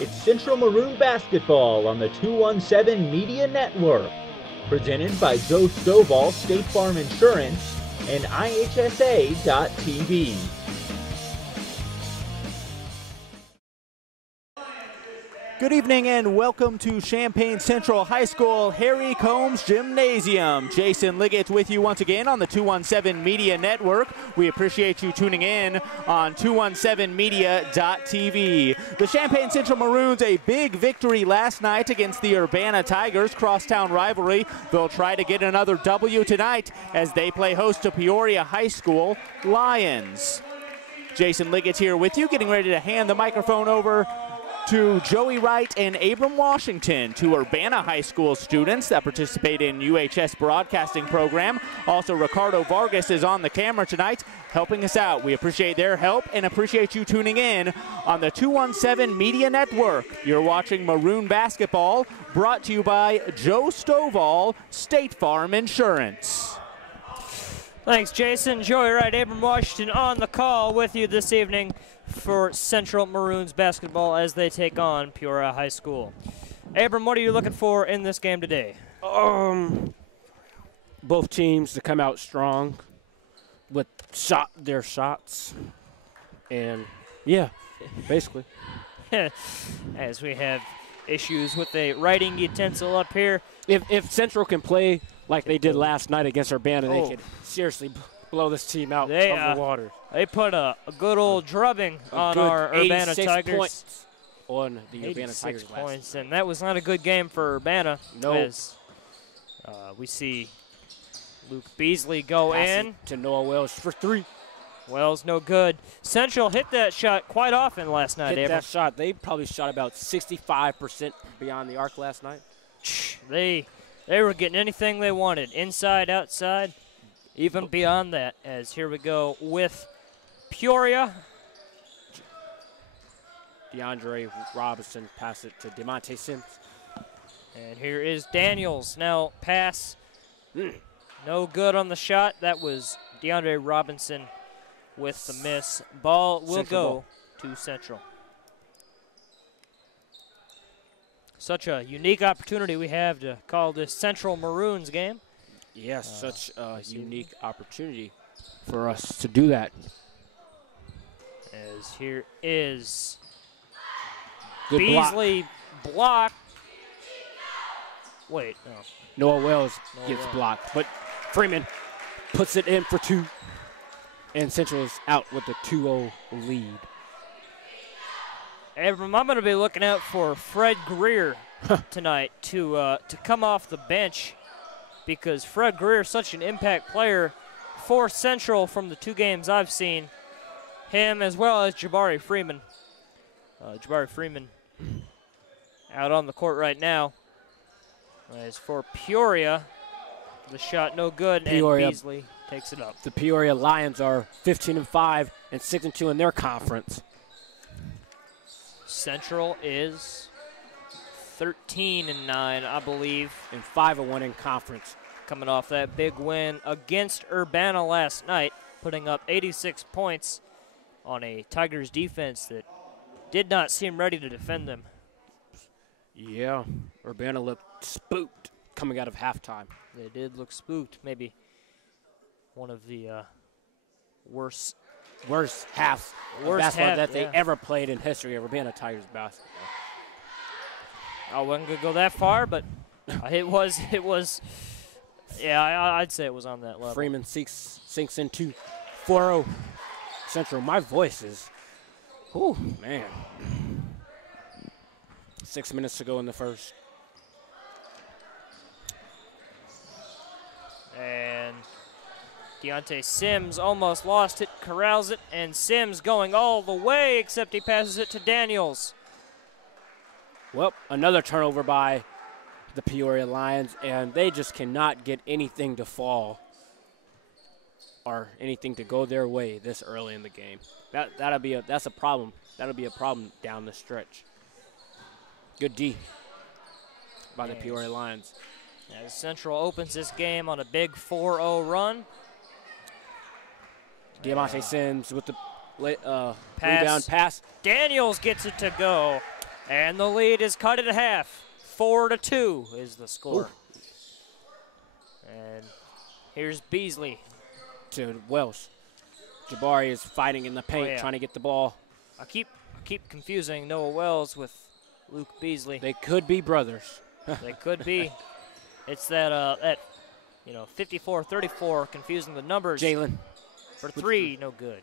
It's Central Maroon Basketball on the 217 Media Network. Presented by Joe Stovall State Farm Insurance and IHSA.TV. Good evening and welcome to Champaign Central High School Harry Combs Gymnasium. Jason Liggett with you once again on the 217 Media Network. We appreciate you tuning in on 217media.tv. The Champaign Central Maroons, a big victory last night against the Urbana Tigers, crosstown rivalry. They'll try to get another W tonight as they play host to Peoria High School Lions. Jason Liggett here with you, getting ready to hand the microphone over to Joey Wright and Abram Washington, two Urbana High School students that participate in UHS broadcasting program. Also, Ricardo Vargas is on the camera tonight helping us out. We appreciate their help and appreciate you tuning in on the 217 Media Network. You're watching Maroon Basketball, brought to you by Joe Stovall State Farm Insurance. Thanks, Jason. Joey Wright, Abram Washington on the call with you this evening for Central Maroons basketball as they take on Peoria High School. Abram, what are you looking for in this game today? Both teams to come out strong with their shots. And, yeah, basically. As we have issues with a writing utensil up here. If Central can play like they did last night against Urbana, they could seriously blow this team out of the water. They put a good old drubbing on our Urbana Tigers. Points on the Urbana Tigers points, and that was not a good game for Urbana. No. As we see Luke Beasley go in to Noah Wells for three. Wells no good. Central hit that shot quite often last night. That shot. They probably shot about 65% beyond the arc last night. They were getting anything they wanted, inside, outside, even beyond that. As here we go with Peoria. DeAndre Robinson pass it to DeMonte Sims. And here is Daniels. Now pass. No good on the shot. That was DeAndre Robinson with the miss. Ball will go to Central. Such a unique opportunity we have to call this Central Maroons game. Yes, such a unique opportunity for us to do that. As here is good Beasley block. Wait, no. Noah Wells gets blocked, but Freeman puts it in for two, and Central is out with the 2-0 lead. Abram, I'm going to be looking out for Fred Greer tonight to come off the bench, because Fred Greer is such an impact player for Central from the two games I've seen. Him as well as Jabari Freeman. Jabari Freeman out on the court right now. As for Peoria, the shot no good, and Beasley takes it up. The Peoria Lions are 15-5 and 6-2 in their conference. Central is 13-9, I believe. And 5-1 in conference. Coming off that big win against Urbana last night, putting up 86 points on a Tigers defense that did not seem ready to defend them. Yeah, Urbana looked spooked coming out of halftime. They did look spooked. Maybe one of the worst halves of basketball that they ever played in history of Urbana Tigers basketball. I wasn't going to go that far, but it was, yeah, I'd say it was on that level. Freeman sinks into 4-0 Central. My voice is, man. 6 minutes to go in the first. And Deontay Sims almost lost it, corrals it, and Sims going all the way, except he passes it to Daniels. Well, another turnover by the Peoria Lions, and they just cannot get anything to fall or anything to go their way this early in the game. That's a problem. That'll be a problem down the stretch. Good D by the Peoria Lions. As Central opens this game on a big 4-0 run. DeMonte Sims with the rebound pass. Daniels gets it to go. And the lead is cut in half. 4-2 is the score. Ooh. And here's Beasley. To Wells. Jabari is fighting in the paint, trying to get the ball. I keep confusing Noah Wells with Luke Beasley. They could be brothers. They could be. It's that 54-34, confusing the numbers. Jalen. For three, no good.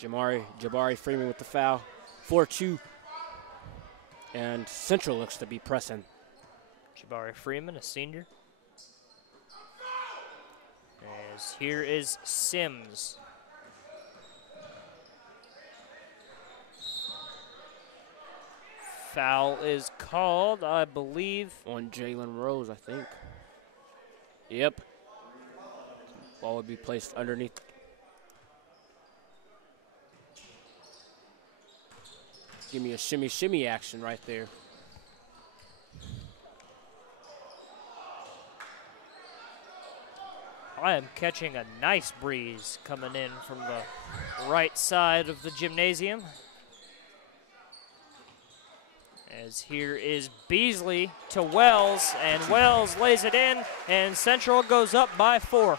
Jabari Freeman with the foul. 4-2. And Central looks to be pressing. Jabari Freeman, a senior. As here is Sims. Foul is called, I believe. On Jalen Rose, I think. Yep. Ball would be placed underneath. Give me a shimmy action right there. I am catching a nice breeze coming in from the right side of the gymnasium. As here is Beasley to Wells, and Wells lays it in, and Central goes up by 4.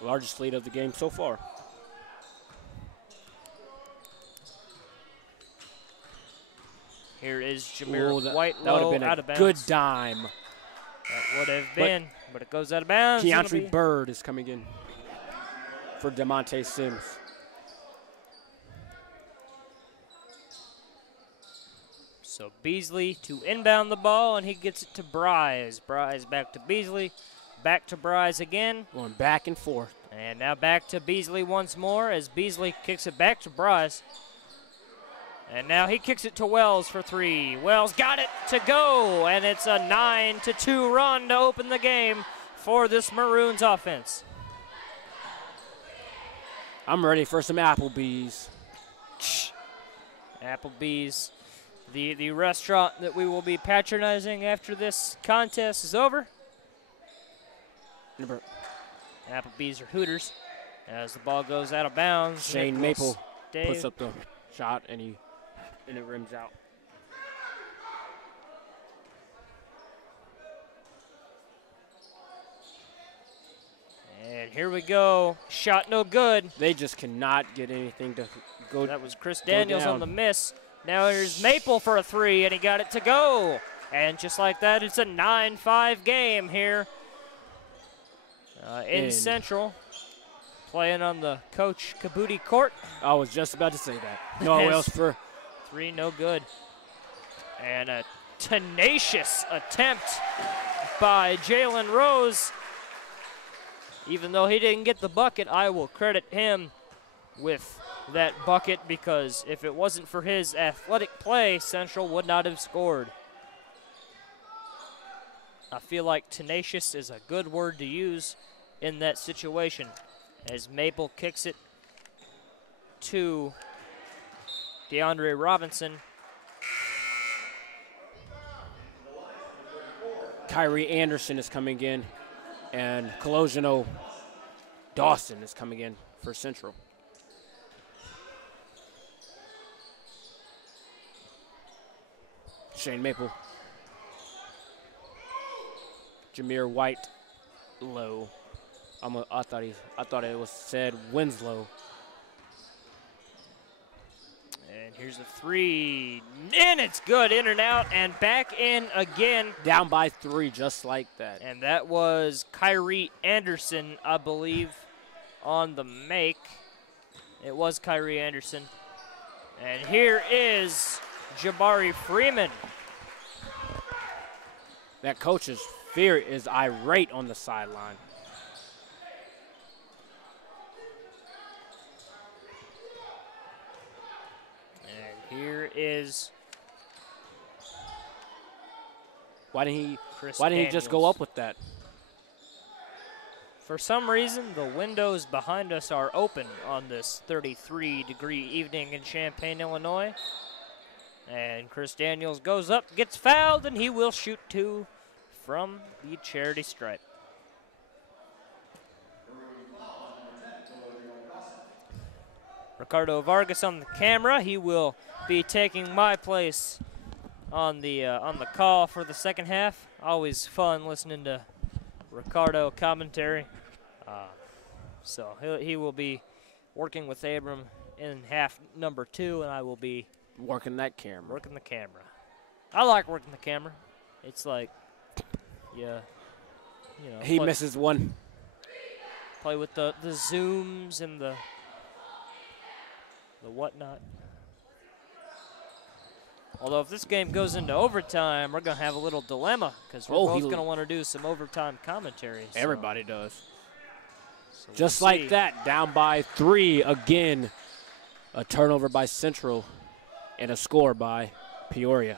Largest lead of the game so far. Here is Jameer White that would have been out a of bounds. good dime. That would have been, but it goes out of bounds. Keontre Bird is coming in for DeMonte Sims. So Beasley to inbound the ball, and he gets it to Bryce. Bryce back to Beasley, back to Bryce again. Going back and forth. And now back to Beasley once more as Beasley kicks it back to Bryce. And now he kicks it to Wells for 3. Wells got it to go, and it's a 9-2 run to open the game for this Maroons offense. I'm ready for some Applebee's. Applebee's, the restaurant that we will be patronizing after this contest is over. Applebee's or Hooters as the ball goes out of bounds. Shane Maple puts up the shot, and it rims out. And here we go. Shot no good. They just cannot get anything to go. That was Chris Daniels on the miss. Now here's Maple for a 3, and he got it to go. And just like that, it's a 9-5 game here in Central. Playing on the Coach Kabuti court. I was just about to say that. No else for 3, no good. And a tenacious attempt by Jalen Rose. Even though he didn't get the bucket, I will credit him with that bucket, because if it wasn't for his athletic play, Central would not have scored. I feel like tenacious is a good word to use in that situation, as Maple kicks it to DeAndre Robinson. Kyrie Anderson is coming in, and Colosino Dawson is coming in for Central. Shane Maple. Jameer White low. I thought it was said Winslow. And here's a 3, and it's good, in and out, and back in again. Down by 3, just like that. And that was Kyrie Anderson, I believe, on the make. It was Kyrie Anderson. And here is Jabari Freeman. That coach's fear is irate on the sideline. Here is why didn't Chris he just go up with that? For some reason, the windows behind us are open on this 33-degree evening in Champaign, Illinois. And Chris Daniels goes up, gets fouled, and he will shoot 2 from the charity stripe. Ricardo Vargas on the camera. He will be taking my place on the call for the second half. Always fun listening to Ricardo commentary. So he will be working with Abram in half number 2, and I will be working that camera. Working the camera. I like working the camera. It's like, yeah, you know. He misses one. Play with the zooms and the whatnot. Although if this game goes into overtime, we're going to have a little dilemma because we're both going to want to do some overtime commentary. So. Everybody does. So just like that, down by 3 again. A turnover by Central and a score by Peoria.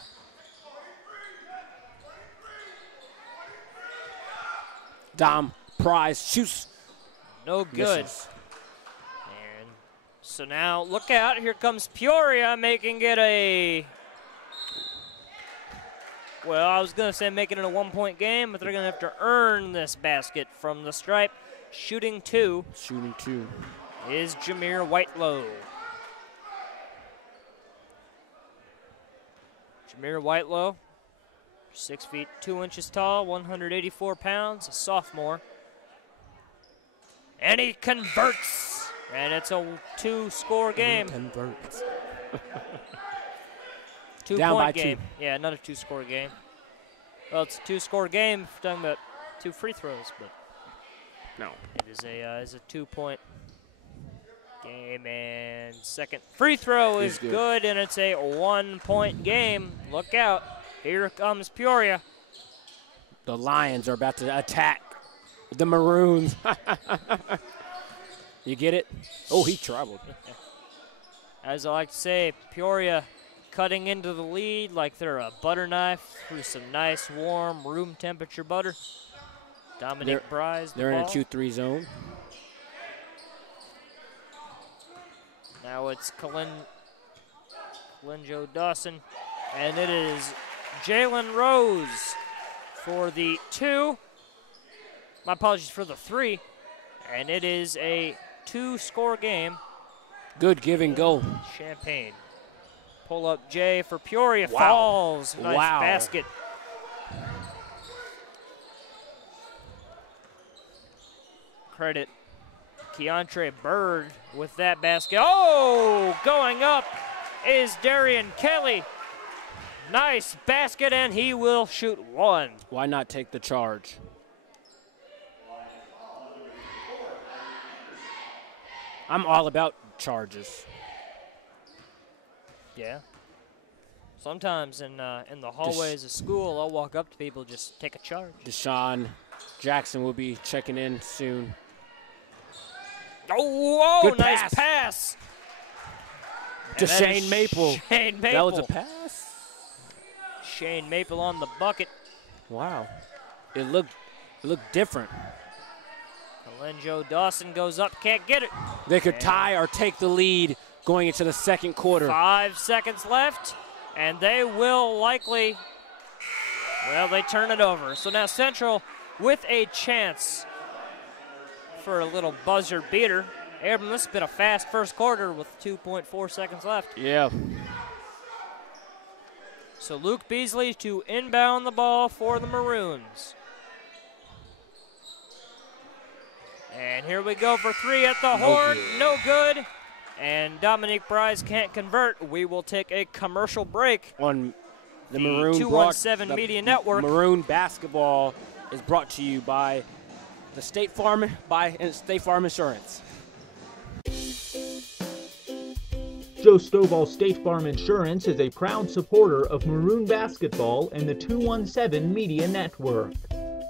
Dom Price shoots. No good. Misses. And so now look out. Here comes Peoria making it a, well, I was going to say making it a 1-point game, but they're going to have to earn this basket from the stripe. Shooting 2. Shooting 2. Is Jameer Whitelow. Jameer Whitelow, 6 feet 2 inches tall, 184 pounds, a sophomore. And he converts. And it's a 2-score game. He converts. 2-point game. 2. Yeah, another 2-score game. Well, it's a 2-score game if we're talking about 2 free throws, but no. It is a 2-point game, and second free throw is good, and it's a 1-point game. Look out. Here comes Peoria. The Lions are about to attack the Maroons. You get it? Oh, he traveled. As I like to say, Peoria cutting into the lead like they're a butter knife through some nice, warm, room temperature butter. Dominic Bryce. They're in a 2-3 zone. Now it's Kalenjo Dawson, and it is Jalen Rose for the 2. My apologies for the 3. And it is a 2-score game. Good give and go. Champaign. Pull up Jay for Peoria. Wow. Falls. Nice basket. Credit Keontre Bird with that basket. Oh, going up is Darian Kelly. Nice basket, and he will shoot 1. Why not take the charge? I'm all about charges. Yeah. Sometimes in the hallways of school, I'll walk up to people, just take a charge. Deshaun Jackson will be checking in soon. Oh, good nice pass. To Shane Maple. Shane Maple. That was a pass? Shane Maple on the bucket. Wow. It looked different. Kalenjo Dawson goes up, can't get it. They could tie or take the lead going into the second quarter. 5 seconds left, and they will likely, well, they turn it over. So now Central with a chance for a little buzzer beater. Abram, this has been a fast first quarter with 2.4 seconds left. Yeah. So Luke Beasley to inbound the ball for the Maroons. And here we go for 3 at the horn. No good. And Dominique Bryce can't convert. We will take a commercial break. On the Maroon 217 Media Network. Maroon basketball is brought to you by the State Farm Insurance. Joe Stovall State Farm Insurance is a proud supporter of Maroon basketball and the 217 Media Network.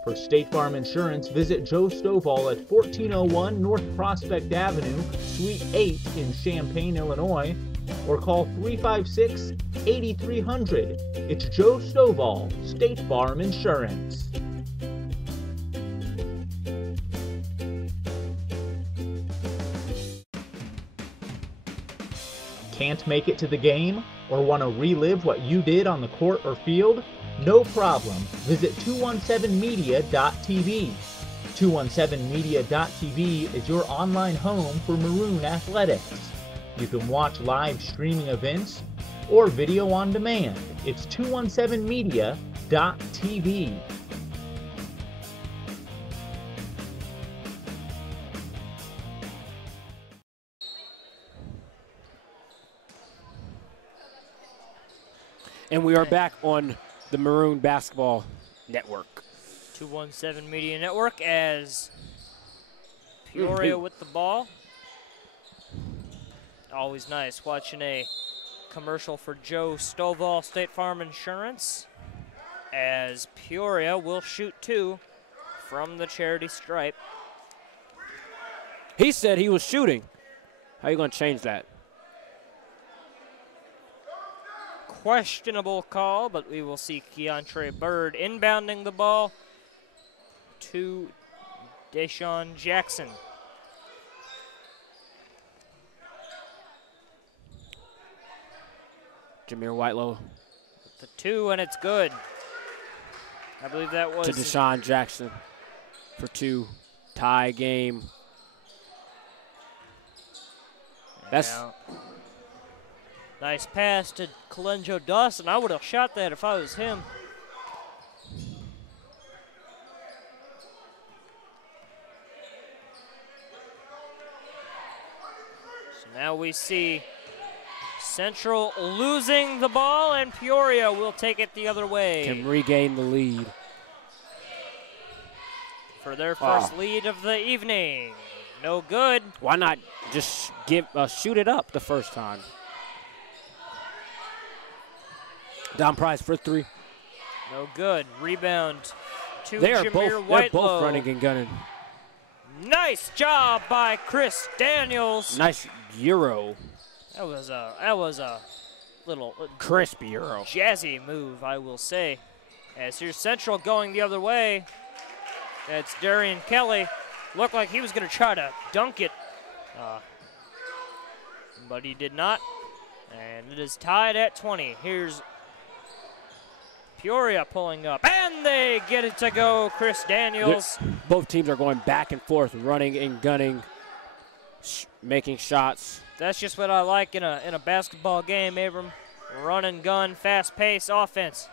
For State Farm Insurance, visit Joe Stovall at 1401 North Prospect Avenue, Suite 8 in Champaign, Illinois, or call 356-8300. It's Joe Stovall, State Farm Insurance. Can't make it to the game or want to relive what you did on the court or field? No problem. Visit 217media.tv. 217media.tv is your online home for Maroon athletics. You can watch live streaming events or video on demand. It's 217media.tv. And we are back on the Maroon Basketball Network. 217 Media Network as Peoria with the ball. Always nice watching a commercial for Joe Stovall State Farm Insurance as Peoria will shoot 2 from the charity stripe. He said he was shooting. How are you going to change that? Questionable call, but we will see Keontre Bird inbounding the ball to Deshaun Jackson. Jameer Whitelow. The 2, and it's good. I believe that was to Deshaun Jackson for 2. Tie game. That's now, nice pass to Kalenjo Dawson. I would have shot that if I was him. So now we see Central losing the ball, and Peoria will take it the other way. can regain the lead. For their first lead of the evening. No good. Why not just shoot it up the first time? Don Price for 3. No good. Rebound to They're Jameer both Whitelow. running and gunning. Nice job by Chris Daniels. Nice Euro. That was a little Crisp Euro. jazzy move, I will say. As here's Central going the other way. That's Darian Kelly. Looked like he was going to try to dunk it, but he did not. And it is tied at 20. Here's Peoria pulling up, and they get it to go. Chris Daniels. Both teams are going back and forth, running and gunning, making shots. That's just what I like in a basketball game, Abram. Run and gun, fast-paced offense.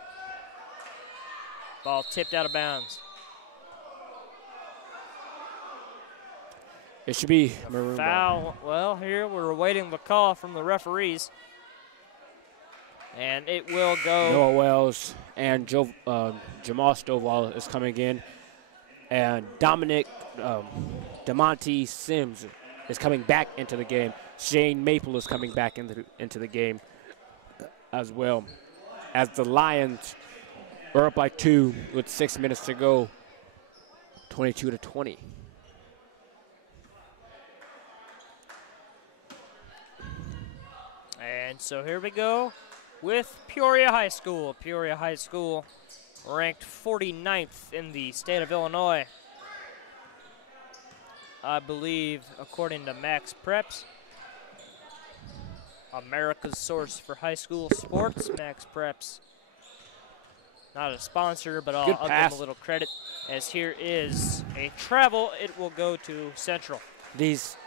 Ball tipped out of bounds. It should be Maroon. Foul. Well, here we're awaiting the call from the referees. And it will go. Noah Wells and Jamal Stovall is coming in. And DeMonte Sims is coming back into the game. Shane Maple is coming back into the game as well. As the Lions are up by 2 with 6 minutes to go, 22-20. And so here we go with Peoria High School. Peoria High School ranked 49th in the state of Illinois. I believe, according to Max Preps, America's source for high school sports. Max Preps, not a sponsor, but I'll give him a little credit. As here is a travel, it will go to Central. These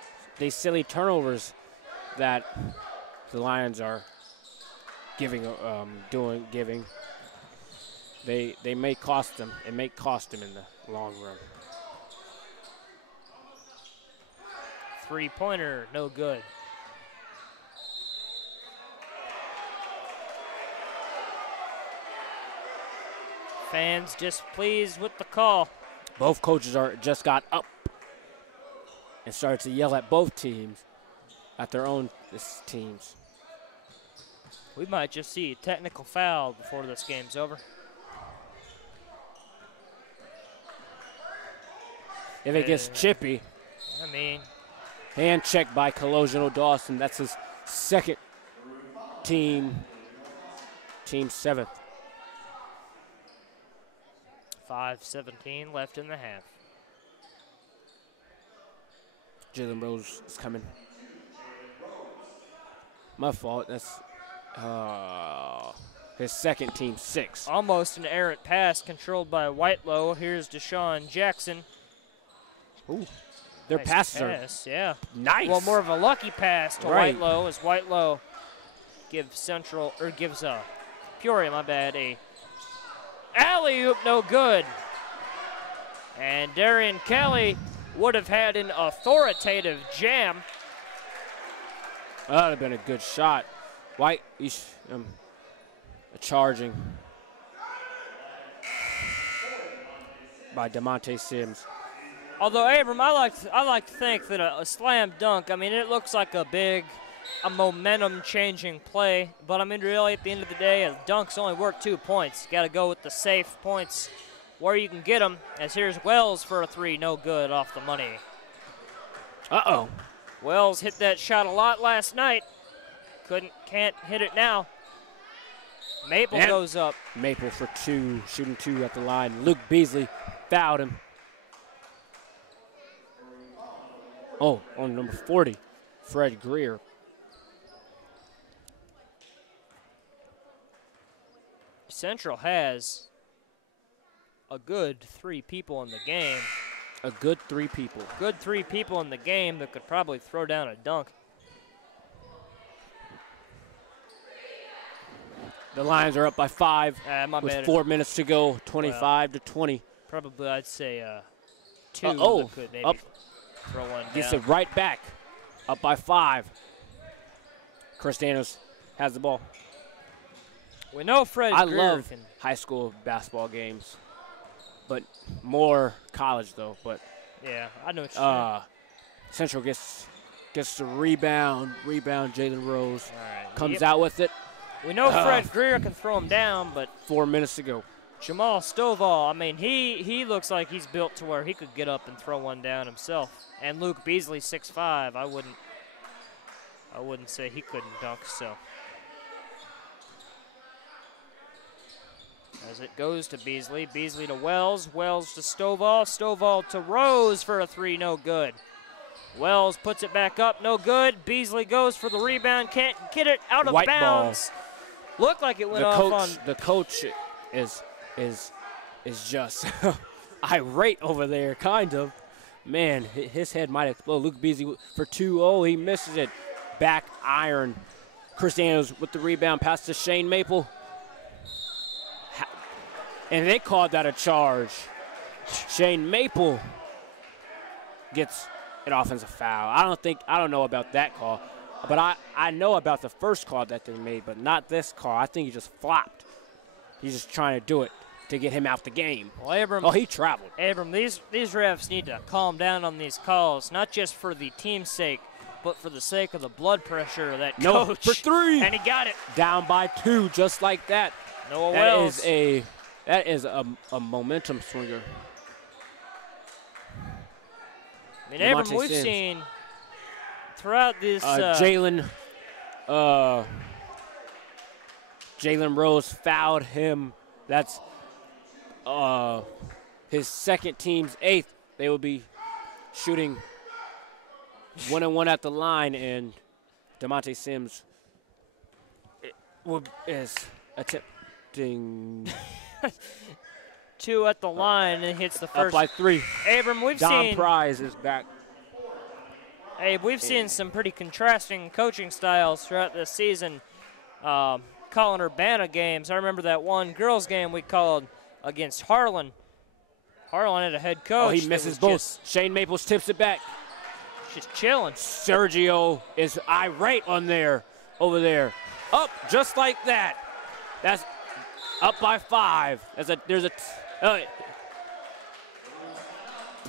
silly turnovers that the Lions are giving, they may cost them. It may cost them in the long run. Three-pointer, no good. Fans displeased with the call. Both coaches just got up and started to yell at both teams, at their own teams. We might just see a technical foul before this game's over. If it gets chippy. I mean. Hand check by Colosimo Dawson. That's his second team 7th. 5:17 left in the half. Jalen Rose is coming. My fault. That's his second team 6. Almost an errant pass controlled by Whitelow. Here's Deshaun Jackson. Ooh. Their Nice passes pass, yeah. nice. Well, more of a lucky pass to Right. Whitelow as Whitelow gives Peoria, my bad, a alley-oop, no good. And Darian Kelly would have had an authoritative jam. That would have been a good shot. White, charging by DeMonte Sims. Although, Abram, I like to think that a slam dunk, I mean, it looks like a momentum-changing play. But, I mean, really, at the end of the day, a dunk's only worth 2 points. Got to go with the safe points where you can get them. As here's Wells for a three, no good, off the money. Uh-oh. Wells hit that shot a lot last night. Can't hit it now. Maple goes up. Maple for two, shooting two at the line. Luke Beasley fouled him. Oh, on number 40, Fred Greer. Central has a good 3 people in the game. A good 3 people. Good 3 people in the game that could probably throw down a dunk. The Lions are up by 5 My with bad. 4 minutes to go, 25 to 20. Probably, I'd say 2 Uh-oh. that could maybe Up. throw one down. Gets it right back, up by 5. Chris Daniels has the ball. We know Fred I Greer love can. high school basketball games, but more college though. But Yeah, I know what you're saying. Central gets the rebound. Jalen Rose All right. comes out with it. We know Fred Greer can throw him down, but 4 minutes to go. Jamal Stovall, I mean, he looks like he's built to where he could get up and throw one down himself. And Luke Beasley, 6'5", I wouldn't say he couldn't dunk. So as it goes to Beasley to Wells to Stovall to Rose for a three, no good. Wells puts it back up, no good. Beasley goes for the rebound, can't get it out of White bounds. Looked like it went off on. The coach is just irate over there, kind of. Man, his head might explode. Luke Beasley for 2. Oh, he misses it. Back iron. Chris Daniels with the rebound, pass to Shane Maple. And they called that a charge. Shane Maple gets an offensive foul. I don't know about that call, but I know about the first call that they made, but not this call. I think he just flopped. He's just trying to do it to get him out the game. Well, Abram, he traveled. Abram, these refs need to calm down on these calls, not just for the team's sake, but for the sake of the blood pressure of that coach. For 3. And he got it. Down by 2, just like that. Noah Wells. That is a momentum swinger. I mean, Abram, we've seen throughout this. Jalen Rose fouled him. That's his second team's 8th. They will be shooting 1-on-1 at the line, and DeMonte Sims is attempting 2 at the line and hits the up first. by 3. Abram, we've Don seen. Prize is back. Abe, we've seen some pretty contrasting coaching styles throughout this season. Calling Urbana games. I remember that one girls game we called against Harlan. Harlan had a head coach. Oh, he misses both. Shane Maples tips it back. Just chilling. Sergio is irate over there. Up just like that. That's up by 5.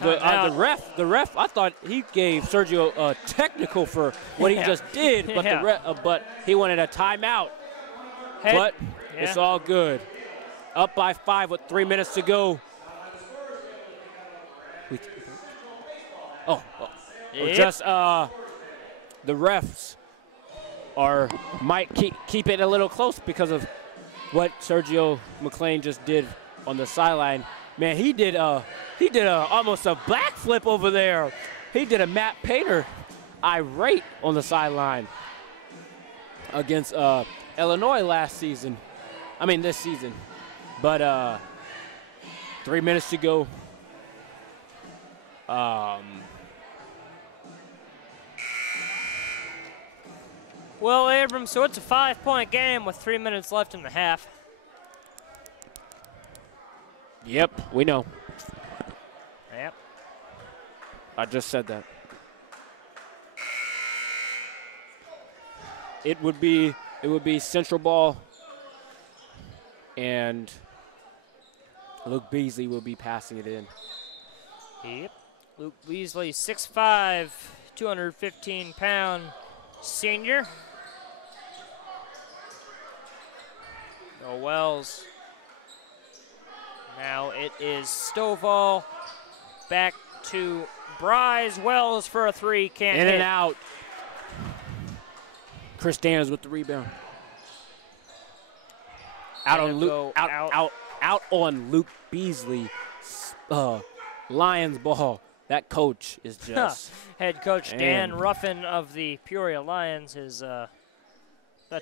The ref, I thought he gave Sergio a technical for what he just did, but but he wanted a timeout. But it's all good. Up by 5 with 3 minutes to go. The refs might keep it a little close because of what Sergio McLean just did on the sideline. Man, he did almost a backflip over there. He did a Matt Painter irate on the sideline against Illinois this season. But 3 minutes to go. Well, Abrams, so it's a 5-point game with 3 minutes left in the half. Yep, we know. Yep. I just said that. It would be Central ball, and Luke Beasley will be passing it in. Yep. Luke Beasley, 6'5", 215-pound senior. No Wells. Now it is Stovall back to Bryce. Wells for a three, can't hit. In and out. Chris Daniels with the rebound. Out on Luke Beasley. Lions ball. That coach is just. Head coach Dan Ruffin of the Peoria Lions is about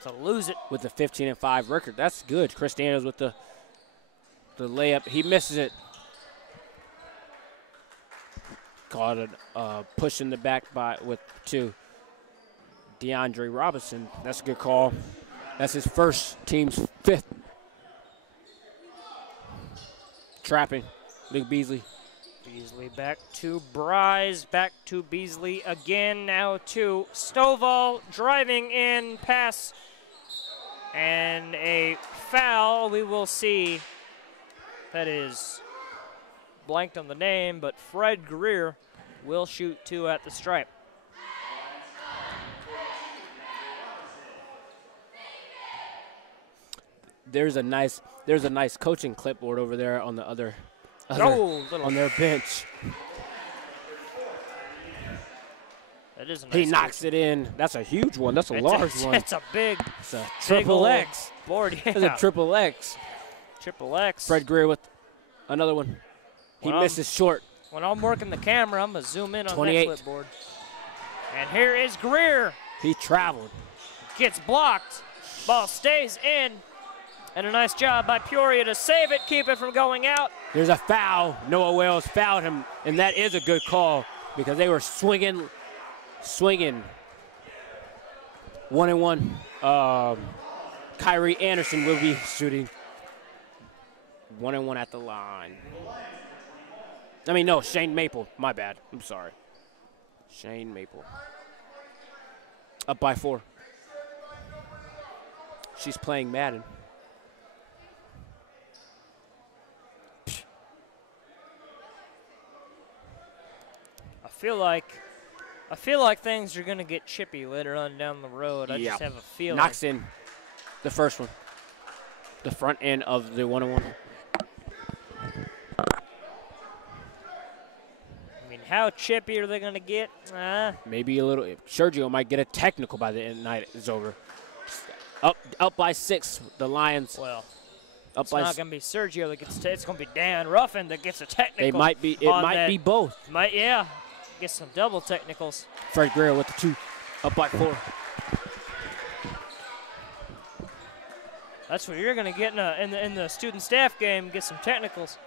to lose it. With the 15-5 record. That's good. Chris Daniels with the layup. He misses it. Caught it push in the back with two. DeAndre Robinson. That's a good call. That's his first, team's 5th. Trapping. Luke Beasley. Beasley back to Bryce, back to Beasley again, now to Stovall, driving in, pass, and a foul. We will see. That is blanked on the name, but Fred Greer will shoot 2 at the stripe. There's a nice coaching clipboard over there on the other on their bench. That is a nice he knocks it in. That's a huge one. That's a large one. It's a big. It's a triple X board. Yeah. It's a triple X. Triple X. Fred Greer with another one. He misses short. When I'm working the camera, I'm gonna zoom in on 28. that clipboard. And here is Greer. He traveled. Gets blocked. Ball stays in. And a nice job by Peoria to save it, keep it from going out. There's a foul. Noah Wells fouled him, and that is a good call because they were swinging. 1-1. Kyrie Anderson will be shooting 1-1 at the line. I mean, no, Shane Maple. My bad. I'm sorry. Shane Maple. Up by 4. She's playing Madden. I feel like things are gonna get chippy later on down the road. I just have a feeling. Knocks in the first one. The front end of the 1-on-1. I mean, how chippy are they gonna get? Maybe a little. Sergio might get a technical by the end of the night is over. Up by 6, the Lions. Well, up it's by not gonna be Sergio that gets. It's gonna be Dan Ruffin that gets a technical. It might be both. Yeah. Get some double technicals. Fred Greer with the 2, up by 4. That's what you're gonna get in the student staff game. Get some technicals.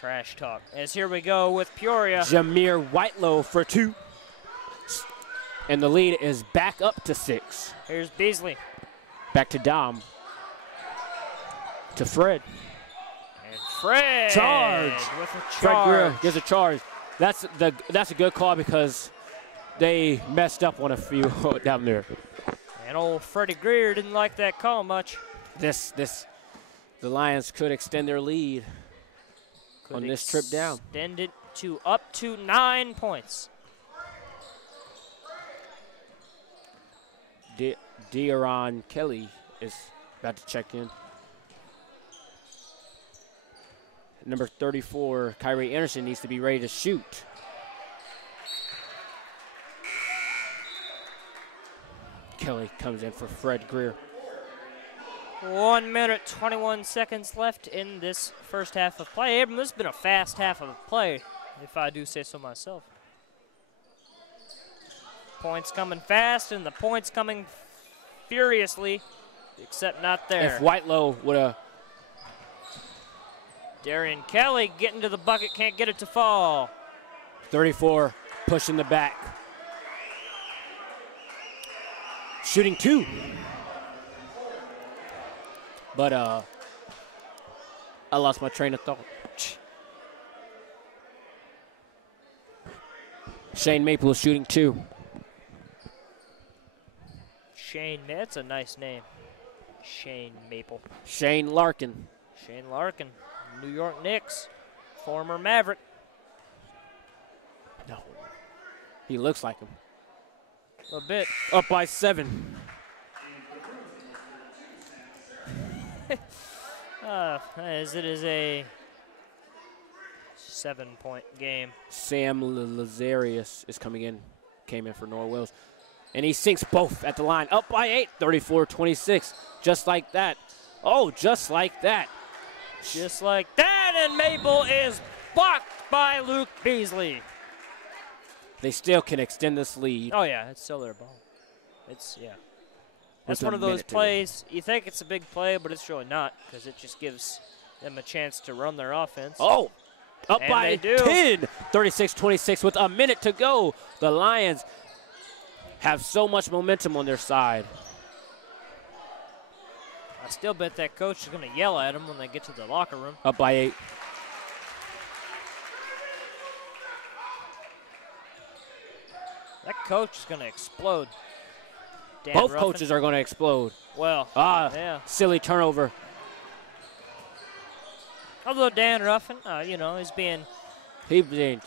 Trash talk. As here we go with Peoria. Jameer Whitelow for 2, and the lead is back up to 6. Here's Beasley. Back to Dom. To Fred. Fred charge with a charge. Fred Greer gives a charge. That's a good call because they messed up on a few down there. And old Freddie Greer didn't like that call much. The Lions could extend their lead on this trip down. Extend it to up to 9 points. De'Aaron Kelly is about to check in. Number 34, Kyrie Anderson, needs to be ready to shoot. Kelly comes in for Fred Greer. 1 minute, 21 seconds left in this first half of play. Abram, this has been a fast half of play, if I do say so myself. Points coming fast, and the points coming furiously, except not there. If Whitelow would have. Darian Kelly getting to the bucket, can't get it to fall. 34, pushing the back. shooting 2. But I lost my train of thought. Shane Maple is shooting 2. Shane, that's a nice name. Shane Maple. Shane Larkin. Shane Larkin, New York Knicks, former Maverick. No. He looks like him. A bit. Up by 7. As it is a 7-point game. Sam Lazarius is coming in. Came in for Norwells. And he sinks both at the line. Up by 8. 34-26. Just like that. Oh, just like that. Just like that. And Maple is blocked by Luke Beasley. They still can extend this lead. Oh, yeah. It's still their ball. It's, yeah. That's With one a of those minute to go. plays, you think it's a big play, but it's really not because it just gives them a chance to run their offense. Oh, up And by they do. 10. 36-26 with a minute to go. The Lions have so much momentum on their side. I still bet that coach is going to yell at them when they get to the locker room. Up by 8. That coach is going to explode. Dan Both Ruffin. coaches are going to explode. Well, yeah. Silly turnover. Although Dan Ruffin, you know, he's being He's being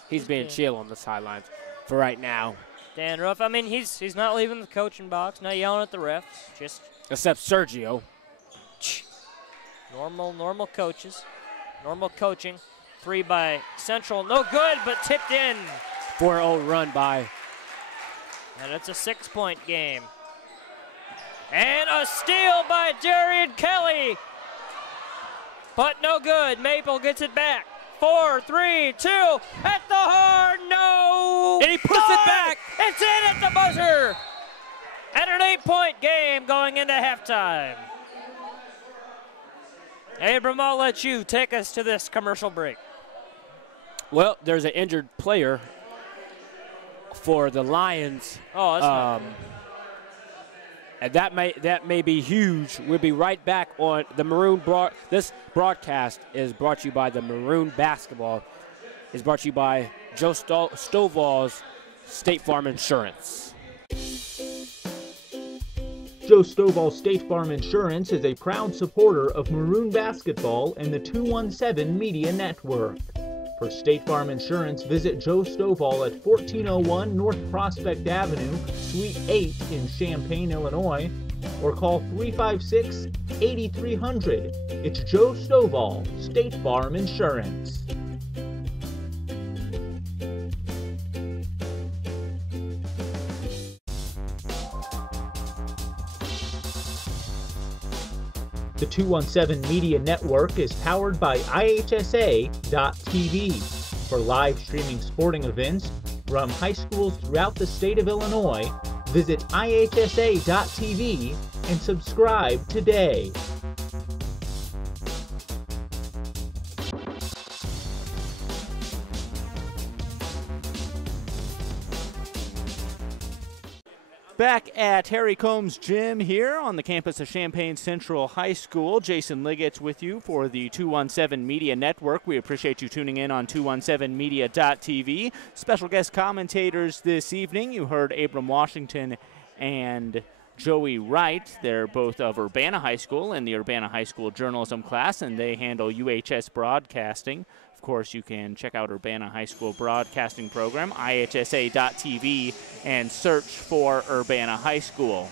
chill on the sidelines for right now. Dan Ruffin. I mean, he's not leaving the coaching box, not yelling at the refs. Just Except Sergio. normal coaches, normal coaching. 3 by Central, no good, but tipped in. 4-0 run by. And it's a 6-point game. And a steal by Darian Kelly. But no good. Maple gets it back. 4, 3, 2. At the horn. No. And he puts it back. It's in at the buzzer. At an 8-point game going into halftime. Abram, I'll let you take us to this commercial break. Well, there's an injured player for the Lions. Oh, that's not good. And that may be huge. We'll be right back on the Maroon. This broadcast is brought to you by the Maroon Basketball. Is brought to you by Joe Stovall's State Farm Insurance. Joe Stovall State Farm Insurance is a proud supporter of Maroon Basketball and the 217 Media Network. For State Farm Insurance, visit Joe Stovall at 1401 North Prospect Avenue, Suite 8 in Champaign, Illinois, or call 356-8300. It's Joe Stovall, State Farm Insurance. The 217 Media Network is powered by IHSA.TV. For live streaming sporting events from high schools throughout the state of Illinois, visit IHSA.TV and subscribe today. Back at Harry Combs Gym here on the campus of Champaign Central High School. Jason Liggett's with you for the 217 Media Network. We appreciate you tuning in on 217media.tv. Special guest commentators this evening. You heard Abram Washington and Joey Wright. They're both of Urbana High School in the Urbana High School journalism class, and they handle UHS broadcasting. Of course, you can check out Urbana High School broadcasting program, IHSA.TV, and search for Urbana High School.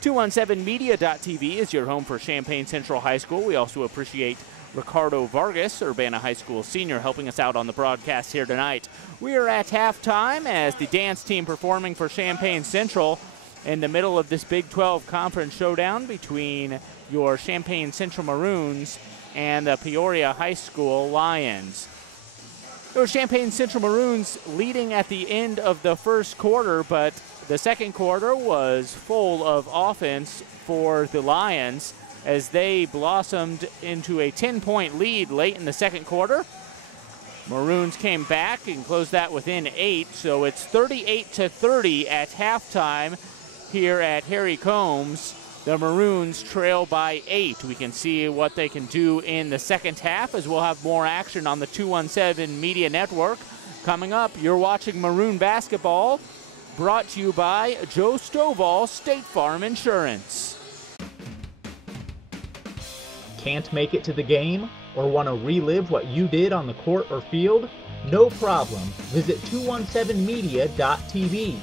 217media.tv is your home for Champaign Central High School. We also appreciate Ricardo Vargas, Urbana High School senior, helping us out on the broadcast here tonight. We are at halftime as the dance team performing for Champaign Central in the middle of this Big 12 conference showdown between your Champaign Central Maroons and the Peoria High School Lions. It was Champaign Central Maroons leading at the end of the first quarter, but the second quarter was full of offense for the Lions as they blossomed into a 10-point lead late in the second quarter. Maroons came back and closed that within 8, so it's 38-30 at halftime here at Harry Combs. The Maroons trail by 8. We can see what they can do in the second half as we'll have more action on the 217 Media Network. Coming up, you're watching Maroon Basketball, brought to you by Joe Stovall State Farm Insurance. Can't make it to the game or want to relive what you did on the court or field? No problem. Visit 217media.tv.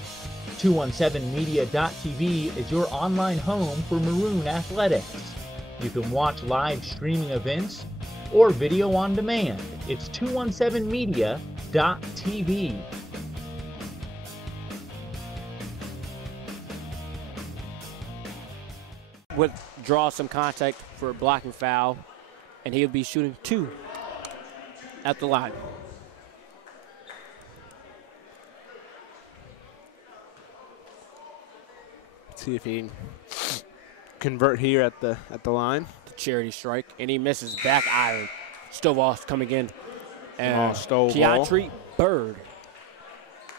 217media.tv is your online home for Maroon athletics. You can watch live streaming events or video on demand. It's 217media.tv. Withdraw some contact for a blocking foul, and he'll be shooting 2 at the line. See if he can convert here at the line. The charity strike, and he misses back iron. Stovall's coming in, and Stovall. Keontre Bird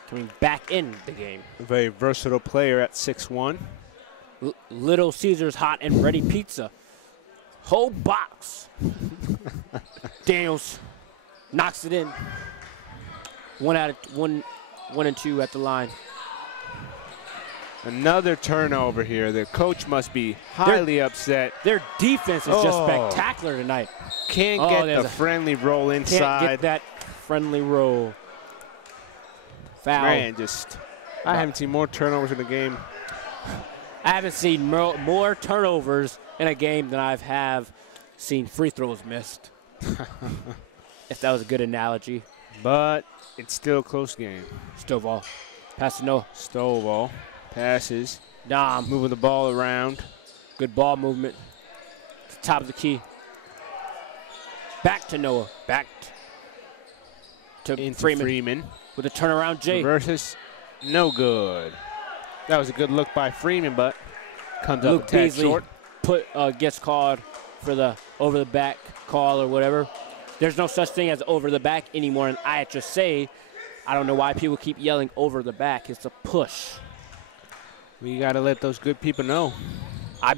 coming back in the game. A very versatile player at 6'1". Little Caesars hot and ready pizza. Whole box. Daniels knocks it in. 1 and 2 at the line. Another turnover here. The coach must be highly upset. Their defense is just spectacular tonight. Can't get the friendly roll inside. Can't get that friendly roll. Foul. Man, I haven't seen more turnovers in the game. I haven't seen more turnovers in a game than have seen free throws missed. If that was a good analogy. But it's still a close game. Stovall. Pass to Noah. Stovall passes. Dom. Moving the ball around. Good ball movement. To the top of the key. Back to Noah. Back to Freeman. With a turnaround J. Versus no good. That was a good look by Freeman, but comes up a tad short. Gets called for the over-the-back call or whatever. There's no such thing as over-the-back anymore in IHSA. I don't know why people keep yelling over-the-back. It's a push. We got to let those good people know. I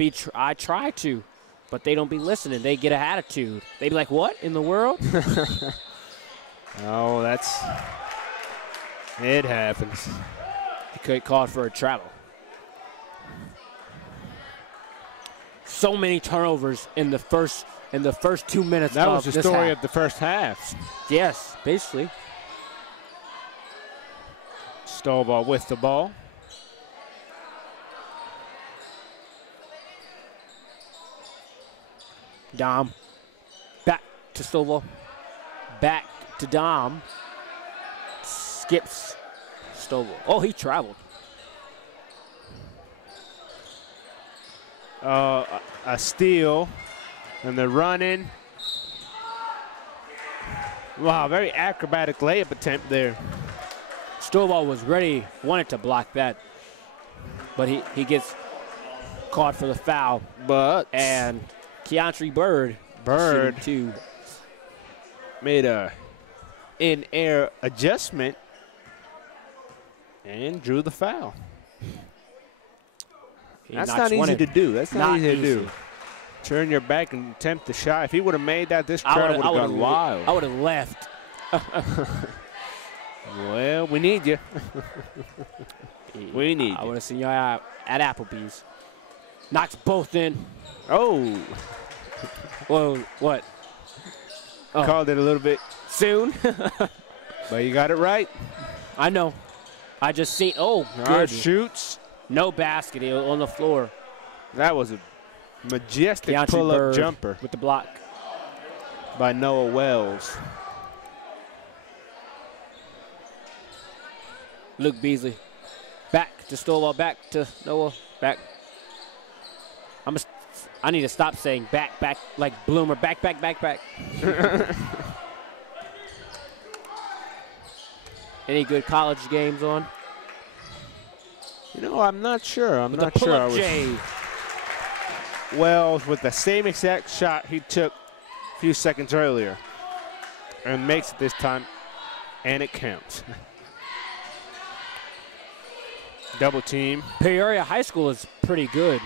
try to, but they don't be listening. They get an attitude. They be like, what in the world? Oh, it happens. He could call for a travel. So many turnovers in the first 2 minutes. That was the story of the first half. Yes, basically. Stovall with the ball. Dom. Back to Stovall. Back to Dom. Skips Stovall. Oh, he traveled. A steal. And they're running. Wow, very acrobatic layup attempt there. Stovall was ready, wanted to block that. But he gets caught for the foul. And Keontre Bird too. Made a in-air adjustment and drew the foul. That's not easy to do. That's not easy to do. Turn your back and attempt the shot. If he would have made that, this crowd would have gone wild. I would have left. Well, we need you. We need you. I would have seen you at Applebee's. Knocks both in. Oh. Well, what? Called it a little bit soon. But you got it right. I know. I just seen. Oh, good. Shoots. No basket on the floor. That was a majestic pull-up jumper with the block by Noah Wells. Luke Beasley. Back to Stovall. Back to Noah. Back. I need to stop saying back like Bloomer. Back. Any good college games on? You know, I'm not sure. I'm not sure. Wells with the same exact shot he took a few seconds earlier. And makes it this time. And it counts. Double team. Peoria High School is pretty good.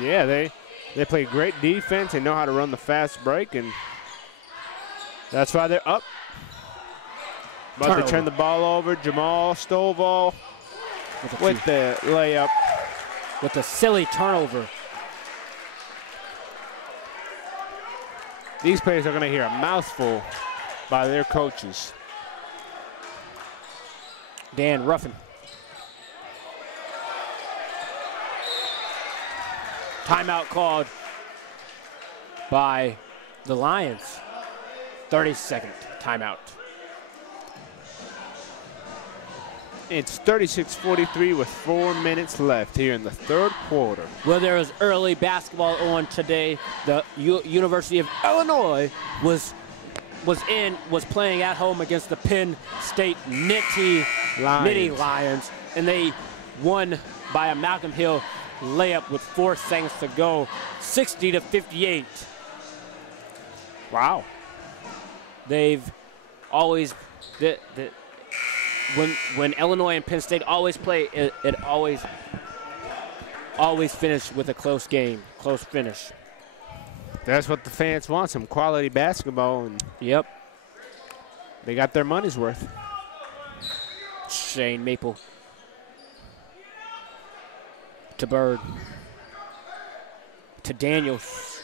Yeah, they play great defense. They know how to run the fast break, and that's why they're up. About to turn the ball over. Jamal Stovall with the layup. With a silly turnover. These players are going to hear a mouthful by their coaches. Dan Ruffin. Timeout called by the Lions. 30-second timeout. It's 36-43 with 4 minutes left here in the third quarter. Well, there was early basketball on today. The University of Illinois was playing at home against the Penn State Nittany Lions, and they won by a Malcolm Hill layup with 4 seconds to go, 60-58. Wow. They've always when Illinois and Penn State always play, it always finish with a close game, close finish. That's what the fans want, some quality basketball, and yep, they got their money's worth. Shane Maple to Bird to Daniels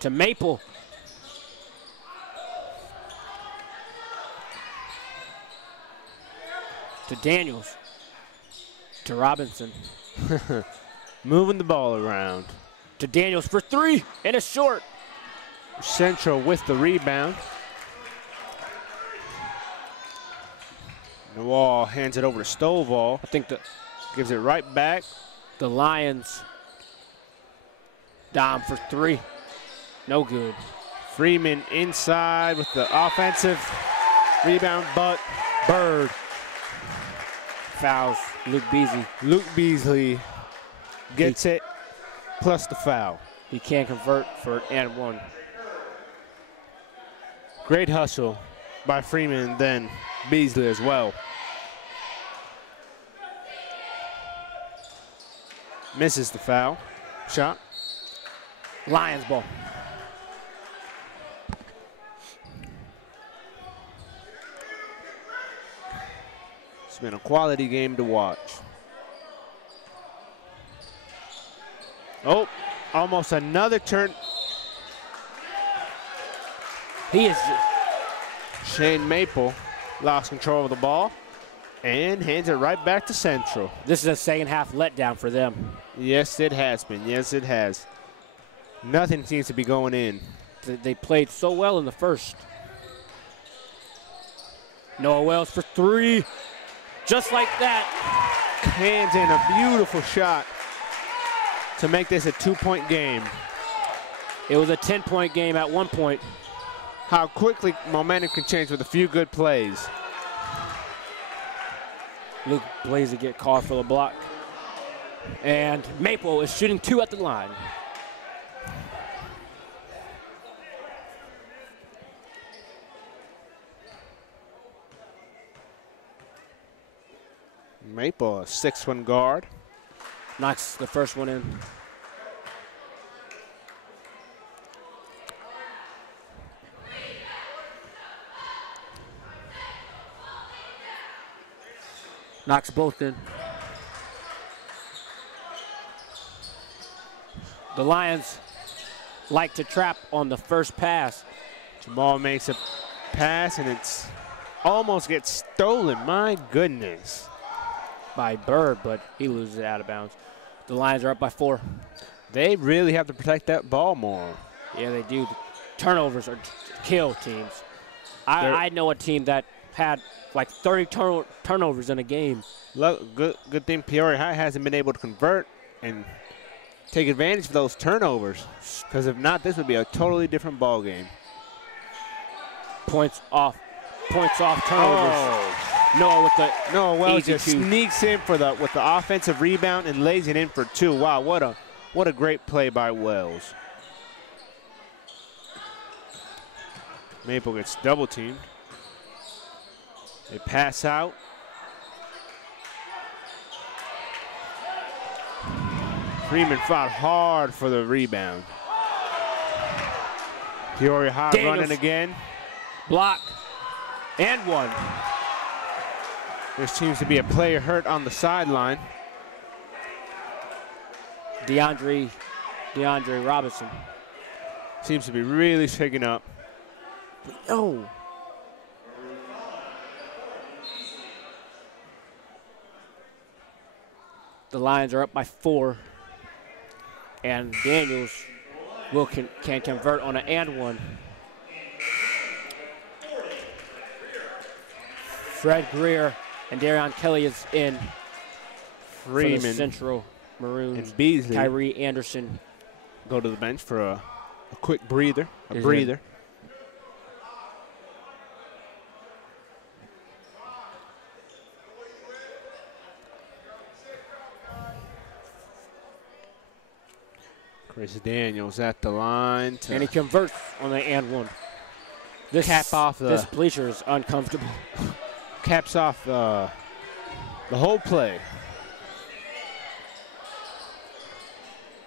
to Maple. To Daniels, to Robinson. Moving the ball around. To Daniels for 3, and it's short. Central with the rebound. Wall hands it over to Stovall. I think gives it right back. The Lions down for 3. No good. Freeman inside with the offensive rebound, but Bird fouls Luke Beasley. Luke Beasley gets it plus the foul. He can't convert for an and one. Great hustle by Freeman and then Beasley as well. Misses the foul shot. Lions ball. It's been a quality game to watch. Oh, almost another turn. He is. Shane Maple lost control of the ball and hands it right back to Central. This is a second half letdown for them. Yes, it has been. Yes, it has. Nothing seems to be going in. They played so well in the first. Noah Wells for 3. Just like that. Hands in a beautiful shot to make this a 2-point game. It was a 10-point game at one point. How quickly momentum can change with a few good plays. Luke Blazy get called for the block. And Maple is shooting 2 at the line. Maple, a 6'1" guard. Knocks the first one in. Knocks both in. The Lions like to trap on the first pass. Jamal makes a pass and it's almost gets stolen. My goodness. By Bird, but he loses it out of bounds. The Lions are up by 4. They really have to protect that ball more. Yeah, they do. The turnovers are kill teams. I know a team that had like 30 turnovers in a game. Look, good thing Peoria High hasn't been able to convert and take advantage of those turnovers, because if not, this would be a totally different ball game. Points off turnovers. Oh. Noah Wells just sneaks in with the offensive rebound and lays it in for 2. Wow, what a great play by Wells. Maple gets double teamed. They pass out. Freeman fought hard for the rebound. Peoria High running again. Block. And one. There seems to be a player hurt on the sideline. DeAndre Robinson. Seems to be really shaking up. Oh. The Lions are up by 4. And Daniels can convert on an and one. Fred Greer and Darion Kelly is in. Freeman, for the Central Maroons. and Beasley Kyrie Anderson go to the bench for a quick breather. Is breather. Chris Daniels at the line. And he converts on the and one. This This bleacher is uncomfortable. Caps off the whole play.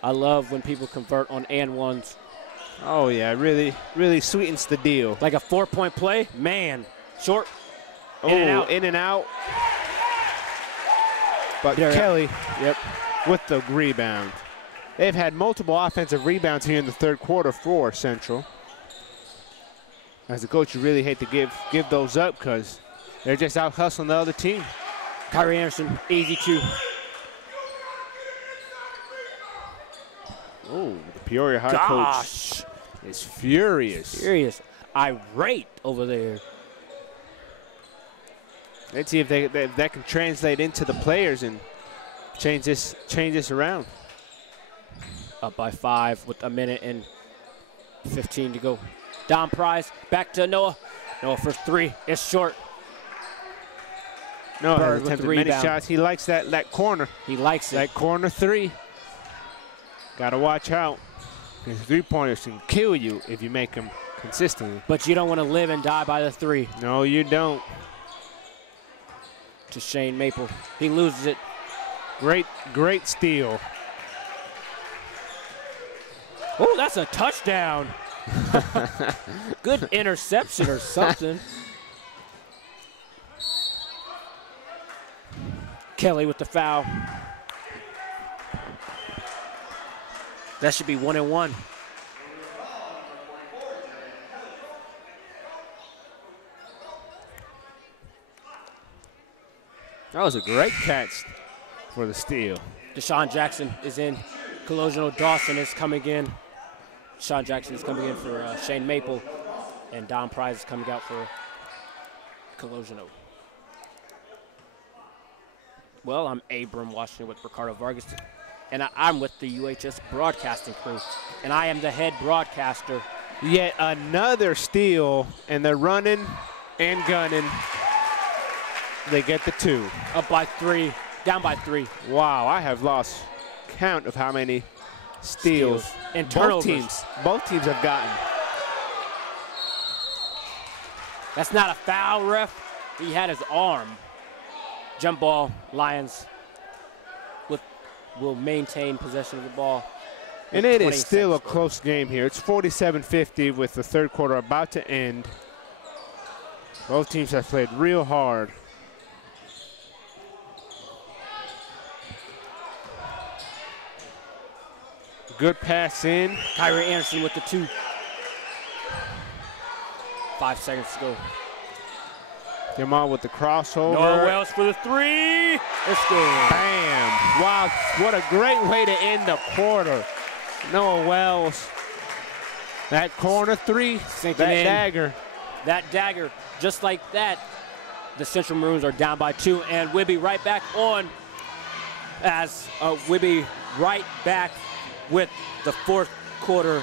I love when people convert on and ones. Oh yeah, really sweetens the deal. Like a 4-point play, man. Short. Oh, in and out. But There, Kelly, yep, with the rebound. They've had multiple offensive rebounds here in the third quarter for Central. As a coach, you really hate to give those up because they're just out hustling the other team. Kyrie Anderson, easy 2. Oh, the Peoria High coach is furious. Irate over there. Let's see if that can translate into the players and change this around. Up by 5 with a minute and 15 to go. Dom Price back to Noah. Noah for 3. It's short. Noah Bird has with attempted the many rebound. shots. He likes that corner. He likes it. That corner 3. Got to watch out. His three-pointers can kill you if you make them consistently. But you don't want to live and die by the 3. No, you don't. To Shane Maple. He loses it. Great steal. Oh, that's a touchdown. Good interception or something. Kelly with the foul. That should be 1 and 1. That was a great catch for the steal. Deshaun Jackson is in. Colosimo Dawson is coming in. Deshaun Jackson is coming in for Shane Maple. And Don Price is coming out for Colosimo. Well, I'm Abram Washington with Ricardo Vargas. And I'm with the UHS broadcasting crew. And I am the head broadcaster. Yet another steal, and they're running and gunning. They get the 2. Up by 3, down by 3. Wow, I have lost count of how many steals and turnovers both teams have gotten. That's not a foul, ref. He had his arm. Jump ball, Lions will maintain possession of the ball. And it is still a close game here. It's 47-50 with the third quarter about to end. Both teams have played real hard. Good pass in. Kyrie Anderson with the 2. 5 seconds to go. Jamal with the crossover. Noah Wells for the 3. It's good. Bam. Wow, what a great way to end the quarter. Noah Wells. That corner 3, Sinking that in. dagger. That dagger, just like that. The Central Maroons are down by 2, and Wibby right back on as Wibby right back with the fourth quarter,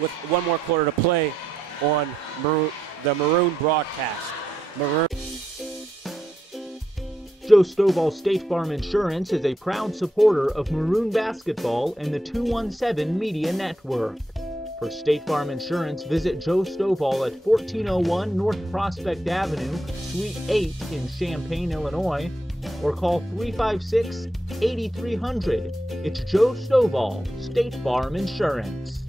with 1 more quarter to play on the Maroon broadcast. Joe Stovall State Farm Insurance is a proud supporter of Maroon basketball and the 217 Media Network. For State Farm Insurance, visit Joe Stovall at 1401 North Prospect Avenue, Suite 8 in Champaign, Illinois, or call 356-8300. It's Joe Stovall, State Farm Insurance.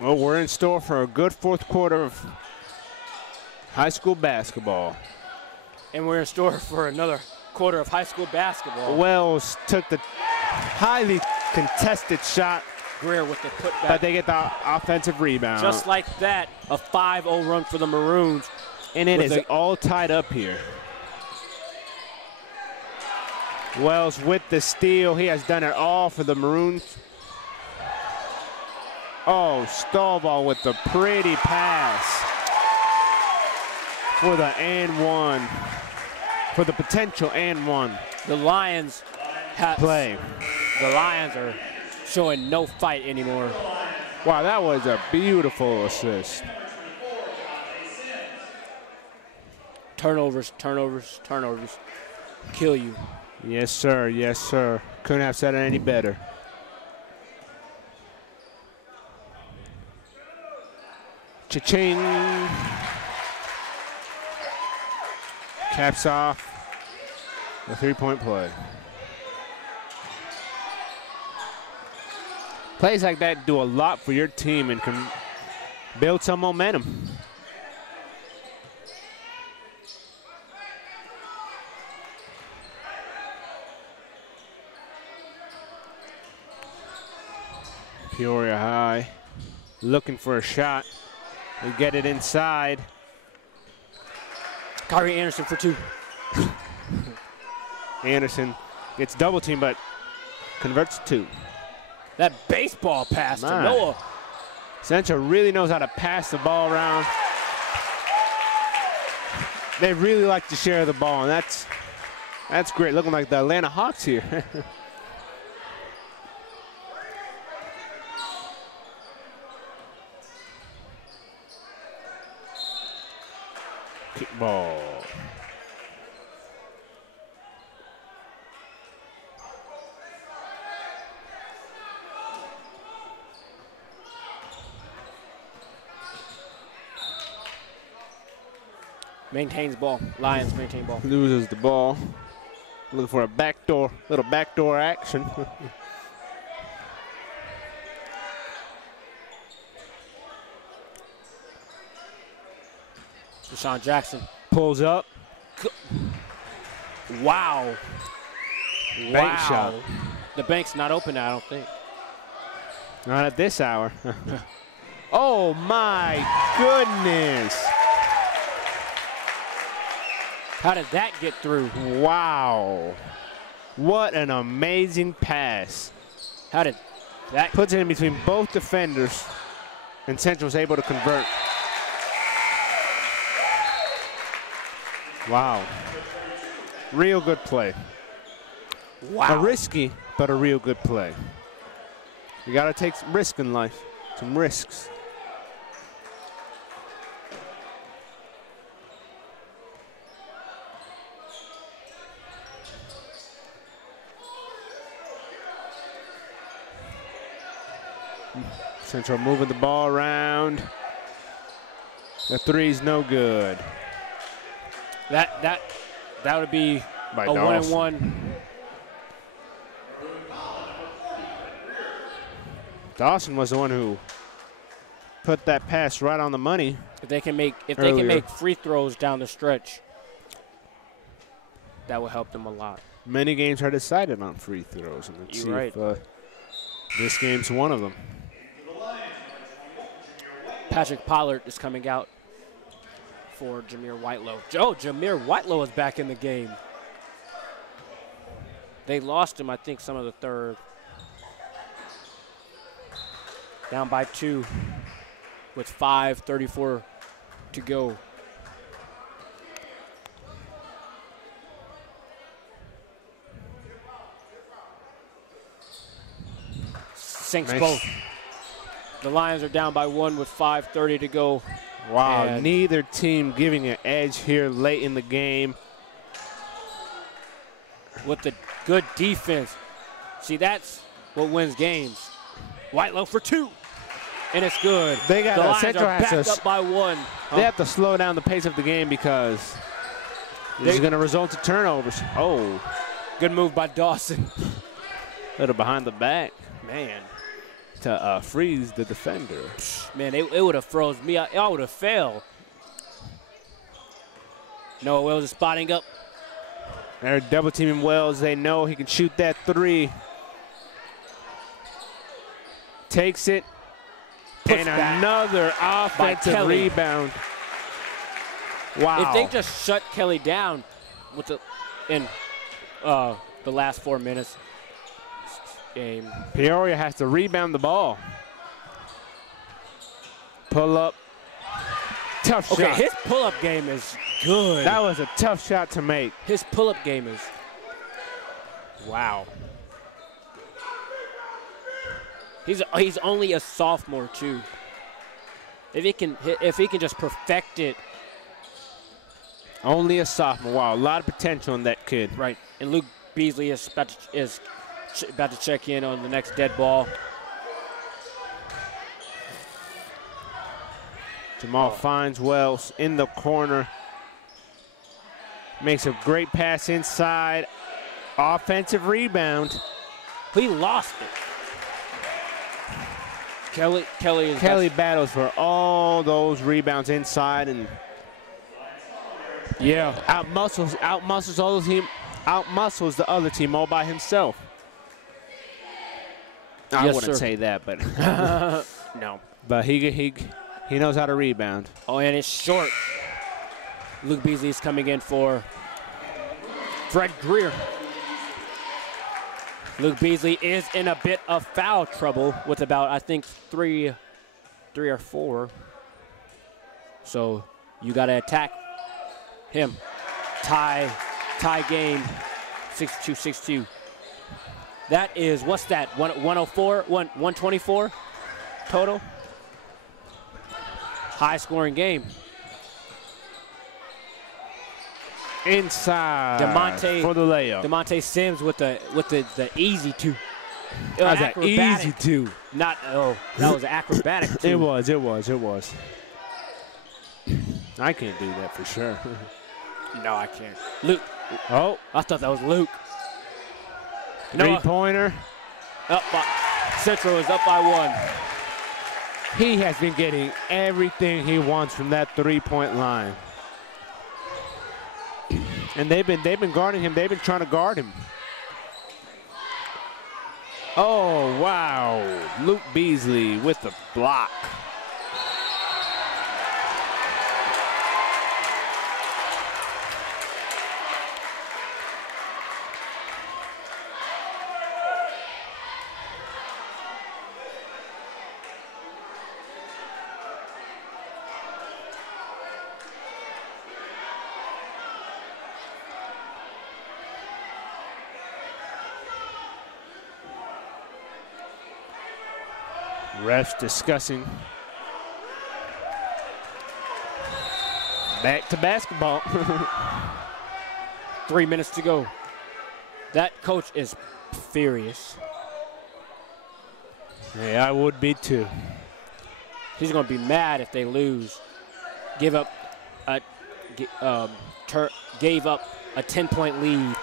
Well, we're in store for a good fourth quarter of high school basketball. And we're in store for another quarter of high school basketball. Wells took the highly contested shot. Greer with the putback. But they get the offensive rebound. Just like that, a 5-0 run for the Maroons. And it is all tied up here. Wells with the steal. He has done it all for the Maroons. Oh, Stovall with the pretty pass for the and one, for the potential and one. The Lions play. The Lions are showing no fight anymore. Wow, that was a beautiful assist. Turnovers, turnovers, turnovers. Kill you. Yes, sir. Yes, sir. Couldn't have said it any better. Cha-ching. Caps off the three-point play. Plays like that do a lot for your team and can build some momentum. Peoria High looking for a shot. They get it inside. Kyrie Anderson for two. Anderson gets double teamed, but converts two. That baseball pass to Noah. Central really knows how to pass the ball around. They really like to share the ball, and that's great. Looking like the Atlanta Hawks here. Kickball. Maintains ball. Lions maintain ball. Loses the ball. Looking for a backdoor, little backdoor action. Deshaun Jackson pulls up. Wow. Bank shot. The bank's not open now, I don't think. Not at this hour. Oh my goodness. How did that get through? Wow. What an amazing pass. How did that? Puts it in between both defenders, and Central's able to convert. Wow. Real good play. Wow. A risky, but a real good play. You got to take some risk in life, some risks. Central moving the ball around. The three's no good. That would be By a Dawson. 1-and-1. Dawson was the one who put that pass right on the money. If they can make free throws down the stretch, that will help them a lot. Many games are decided on free throws, and let's see if this game's one of them. Patrick Pollard is coming out for Jameer Whitelow. Jameer Whitelow is back in the game. They lost him, I think, some of the third. Down by 2 with 5:34 to go. Sinks both. The Lions are down by 1 with 5:30 to go. Wow, And neither team giving an edge here late in the game. with the good defense. See, that's what wins games. Whitelow for 2. And it's good. They got the a Lions Central are has backed to up by 1. They have to slow down the pace of the game because this is going to result in turnovers. Oh, good move by Dawson. little behind the back, man, to freeze the defender. Man, it would have froze me. I would have failed. Noah Wells is spotting up. They're double teaming Wells. They know he can shoot that 3. Takes it. And another offensive rebound. Wow. If they just shut Kelly down with in the last 4 minutes game. Peoria has to rebound the ball. Pull up. Tough shot. Okay, his pull-up game is good. That was a tough shot to make. His pull-up game is, wow. He's only a sophomore too. If he can just perfect it. Only a sophomore. Wow, a lot of potential in that kid. Right. And Luke Beasley is about to check in on the next dead ball. Jamal finds Wells in the corner. Makes a great pass inside. Offensive rebound. He lost it. Kelly battles for all those rebounds inside and outmuscles all the team, outmuscles the other team all by himself. I wouldn't say that, but no. But he knows how to rebound. Oh, and it's short. Luke Beasley is coming in for Fred Greer. Luke Beasley is in a bit of foul trouble with about, I think, three or 4. So you got to attack him. Tie game, 6-2. That is, what's that, 104, 124 total? High-scoring game. Inside for the layup. DeMonte Sims with the easy 2. That was an easy 2. That was an acrobatic 2. It was. I can't do that for sure. No, I can't. Luke. Oh, I thought that was Luke. 3-pointer. Central is up by 1. He has been getting everything he wants from that 3-point line. And they've been guarding him. They've been trying to guard him. Oh, wow. Luke Beasley with the block. Refs discussing. Back to basketball. 3 minutes to go. That coach is furious. Yeah, I would be too. He's going to be mad if they lose. Gave up a 10-point lead.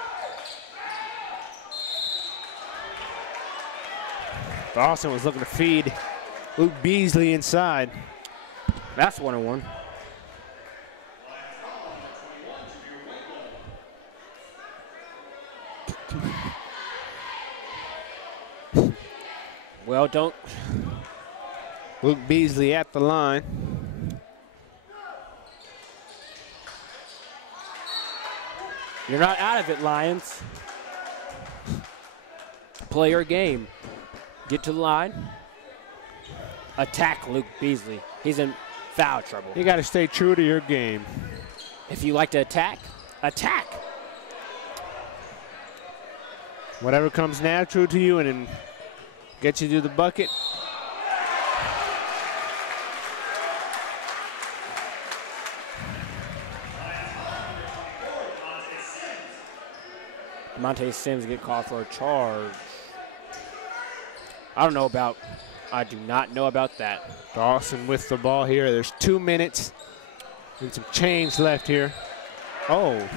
Dawson was looking to feed Luke Beasley inside. That's 1-on-1. Well, don't. Luke Beasley at the line. You're not out of it, Lions. Play your game. Get to the line. Attack Luke Beasley. He's in foul trouble. You got to stay true to your game. If you like to attack, attack. Whatever comes natural to you and then gets you to the bucket. DeMonte Sims get called for a charge. I don't know about I do not know about that. Dawson with the ball here. There's 2 minutes and some change left here. Oh.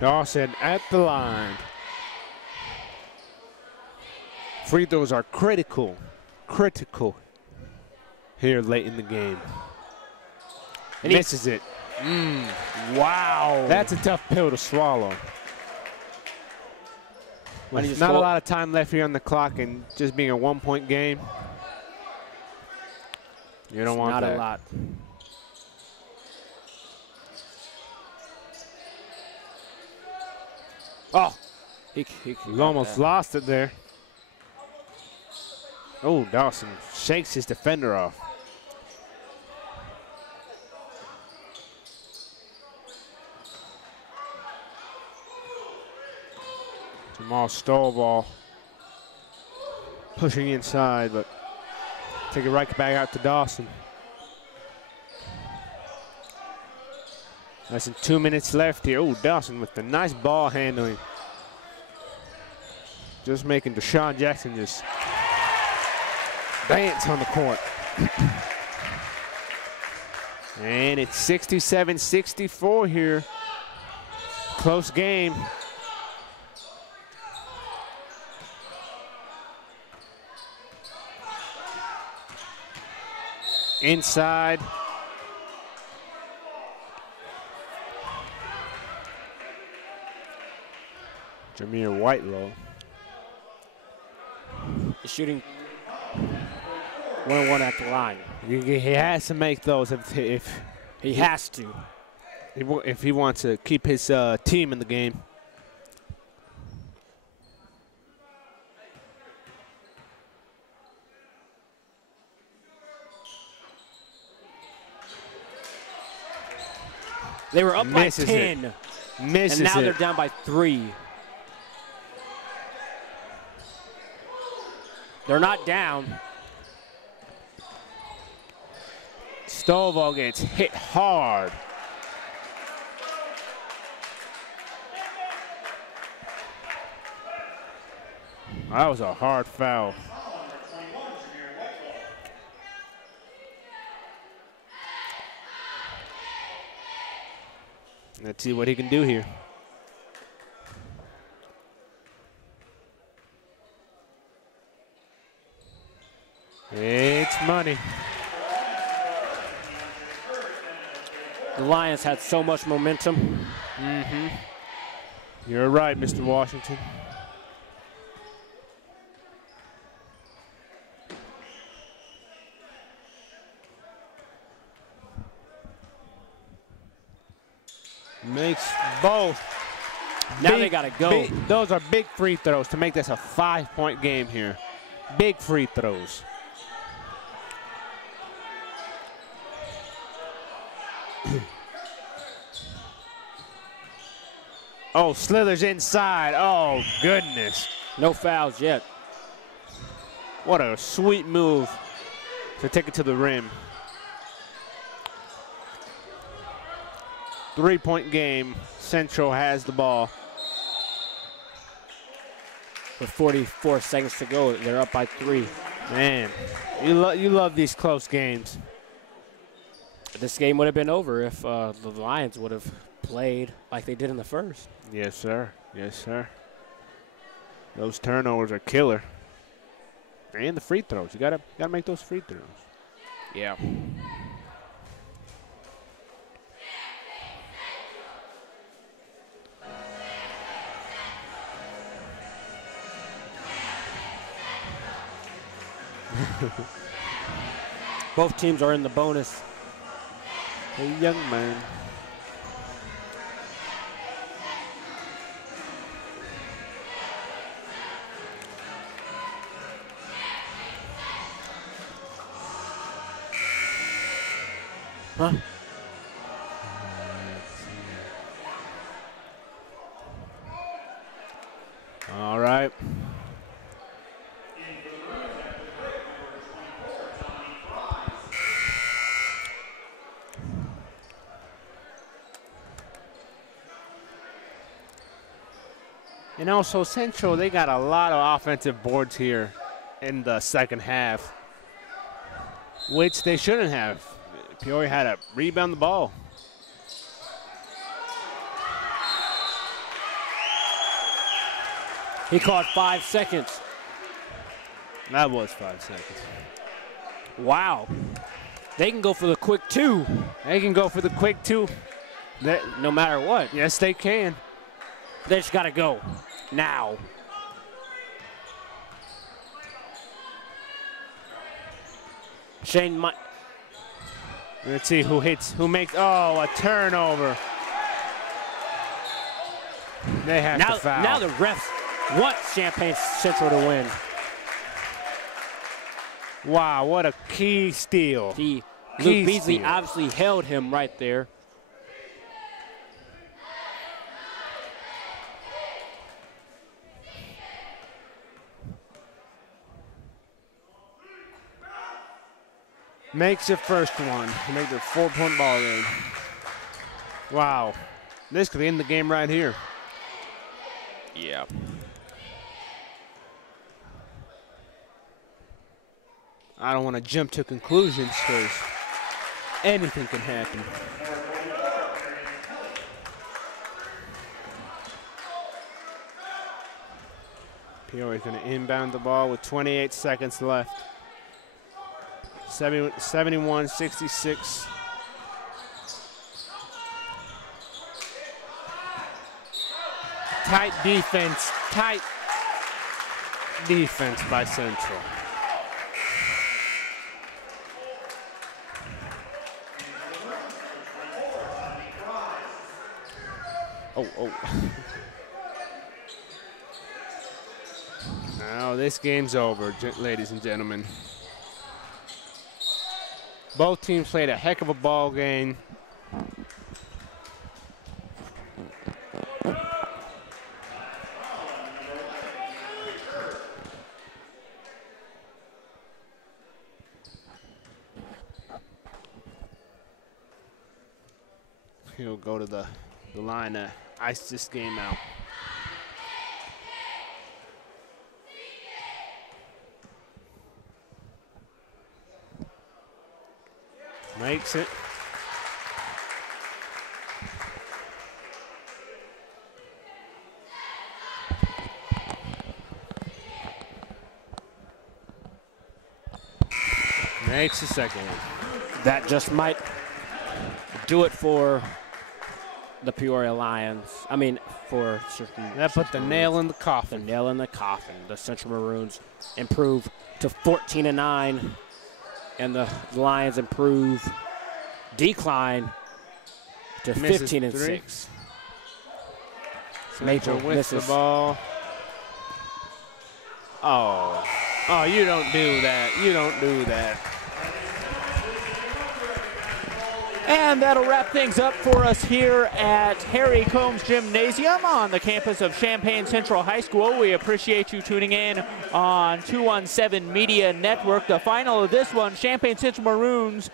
Dawson at the line. Free throws are critical here late in the game. And misses it. Wow. That's a tough pill to swallow. With not a lot of time left here on the clock and just being a 1-point game. You don't want that. Not a lot. Oh, he almost lost it there. Oh, Dawson shakes his defender off. Jamal Stovall pushing inside, but take it right back out to Dawson. Less than 2 minutes left here. Oh, Dawson with the nice ball handling. Just making Deshaun Jackson just dance on the court. And it's 67-64 here. Close game. Inside. Jameer Whitelow. Shooting 1-on-1 at the line. He has to make those if he has to. If he wants to keep his team in the game. They were up by 10. Misses and now it. they're down by 3. They're not down. Stovall gets hit hard. That was a hard foul. Let's see what he can do here. It's money. The Lions had so much momentum. You're right, Mr. Washington. Makes both. Now they got to go. Those are big free throws to make this a 5-point game here. Big free throws. Oh, slithers inside. Oh, goodness. No fouls yet. What a sweet move to take it to the rim. 3-point game. Central has the ball. With 44 seconds to go, they're up by 3. Man, you love these close games. This game would have been over if the Lions would have played like they did in the first. Yes, sir. Yes, sir. Those turnovers are killer. And the free throws. You gotta make those free throws. Yeah. Both teams are in the bonus. A young man. Huh? All right. And also Central, they got a lot of offensive boards here in the second half, which they shouldn't have. Peoria had to rebound the ball. He called 5 seconds. That was 5 seconds. Wow. They can go for the quick 2. They can go for the quick 2. No matter what. Yes, they can. They just got to go now. Shane might. Let's see who hits, who makes, oh, a turnover. They have to foul. Now the refs want Champaign Central to win. Wow, what a key steal. Luke Beasley obviously held him right there. Makes the first one. Make the 4-point ball game. Wow. This could end the game right here. Yeah. I don't want to jump to conclusions because anything can happen. Peoria's going to inbound the ball with 28 seconds left. 71-66. Tight defense by Central. Oh. Now this game's over, ladies and gentlemen. Both teams played a heck of a ball game. He'll go to the line to ice this game out. Makes it. Makes the second one. That just might do it for the Peoria Lions. I mean, for certain. That put the nail in the coffin. The nail in the coffin. The Central Maroons improve to 14-9, and the Lions decline to 15-6. Central with the ball. Oh, you don't do that. You don't do that. And that'll wrap things up for us here at Harry Combs Gymnasium on the campus of Champaign Central High School. We appreciate you tuning in on 217 Media Network. The final of this one, Champaign Central Maroons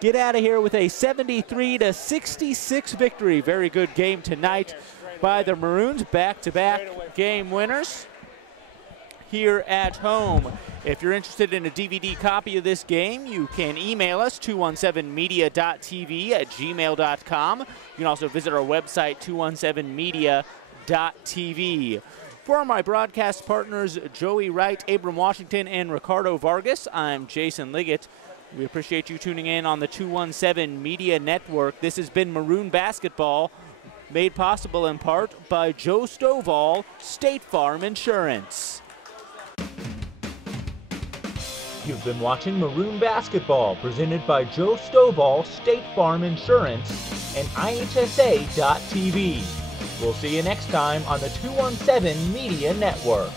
get out of here with a 73-66 victory. Very good game tonight by the Maroons. Back-to-back game winners here at home. If you're interested in a DVD copy of this game, you can email us 217media.tv@gmail.com. You can also visit our website 217media.tv. For my broadcast partners Joey Wright, Abram Washington, and Ricardo Vargas, I'm Jason Liggett. We appreciate you tuning in on the 217 Media Network. This has been Maroon Basketball, made possible in part by Joe Stovall, State Farm Insurance. You've been watching Maroon Basketball, presented by Joe Stovall, State Farm Insurance, and IHSA.TV. We'll see you next time on the 217 Media Network.